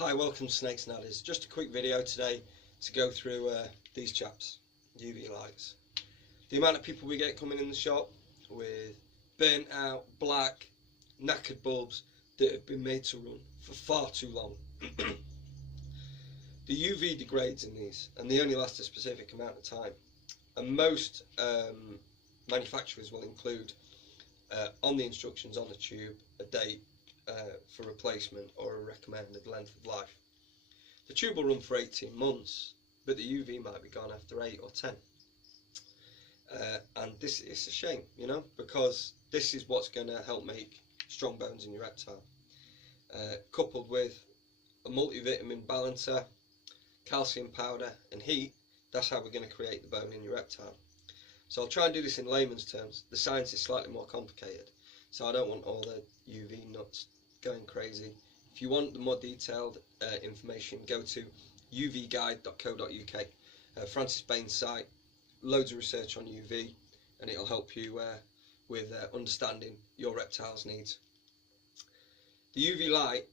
Hi, welcome to Snakes and Adders. Just a quick video today to go through these chaps, UV lights. The amount of people we get coming in the shop with burnt out, black, knackered bulbs that have been made to run for far too long. The UV degrades in these and they only last a specific amount of time. And most manufacturers will include on the instructions on the tube a date for replacement or a recommended length of life. The tube will run for 18 months, but the UV might be gone after 8 or 10. And this is a shame, you know, because this is what's going to help make strong bones in your reptile. Coupled with a multivitamin balancer, calcium powder and heat, that's how we're going to create the bone in your reptile. So I'll try and do this in layman's terms. The science is slightly more complicated, so I don't want all the UV nuts going crazy. If you want the more detailed information, go to uvguide.co.uk, Francis Bain's site. Loads of research on UV, and it'll help you with understanding your reptile's needs. The UV light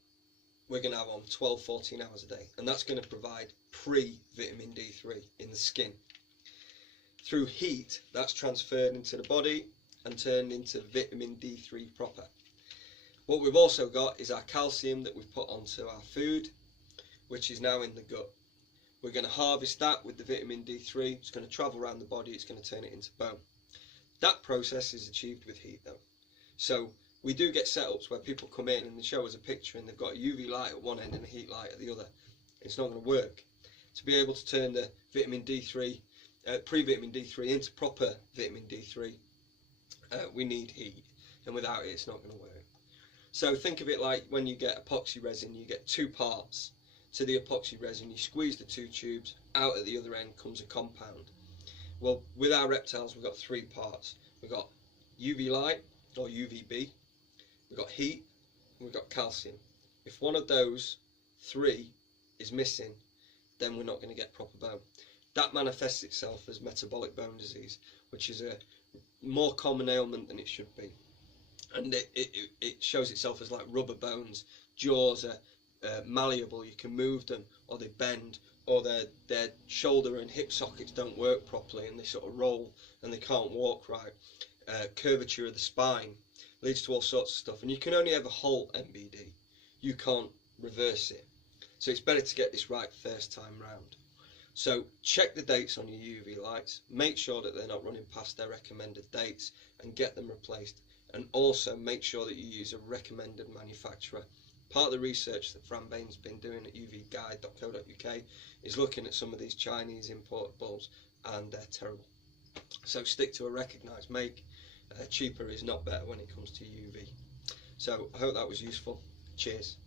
we're going to have on 12-14 hours a day, and that's going to provide pre-vitamin D3 in the skin. Through heat, that's transferred into the body and turned into vitamin D3 proper. What we've also got is our calcium that we've put onto our food, which is now in the gut. We're going to harvest that with the vitamin D3. It's going to travel around the body, it's going to turn it into bone. That process is achieved with heat though. So we do get setups where people come in and they show us a picture and they've got a UV light at one end and a heat light at the other. It's not going to work. To be able to turn the vitamin D3, pre-vitamin D3 into proper vitamin D3, we need heat, and without it it's not going to work. So think of it like when you get epoxy resin, you get two parts to the epoxy resin, you squeeze the two tubes, out at the other end comes a compound. Well, with our reptiles we've got three parts. We've got UV light or UVB, we've got heat, and we've got calcium. If one of those three is missing, then we're not going to get proper bone. That manifests itself as metabolic bone disease, which is a more common ailment than it should be. And it shows itself as like rubber bones. Jaws are malleable, you can move them, or they bend, or their shoulder and hip sockets don't work properly and they sort of roll and they can't walk right. Curvature of the spine leads to all sorts of stuff, and you can only ever halt MBD, you can't reverse it. So it's better to get this right first time round. So check the dates on your UV lights, make sure that they're not running past their recommended dates and get them replaced. And also make sure that you use a recommended manufacturer. Part of the research that Fran Bain's been doing at uvguide.co.uk is looking at some of these Chinese imported bulbs, and they're terrible. So stick to a recognised make. Cheaper is not better when it comes to UV. So I hope that was useful. Cheers.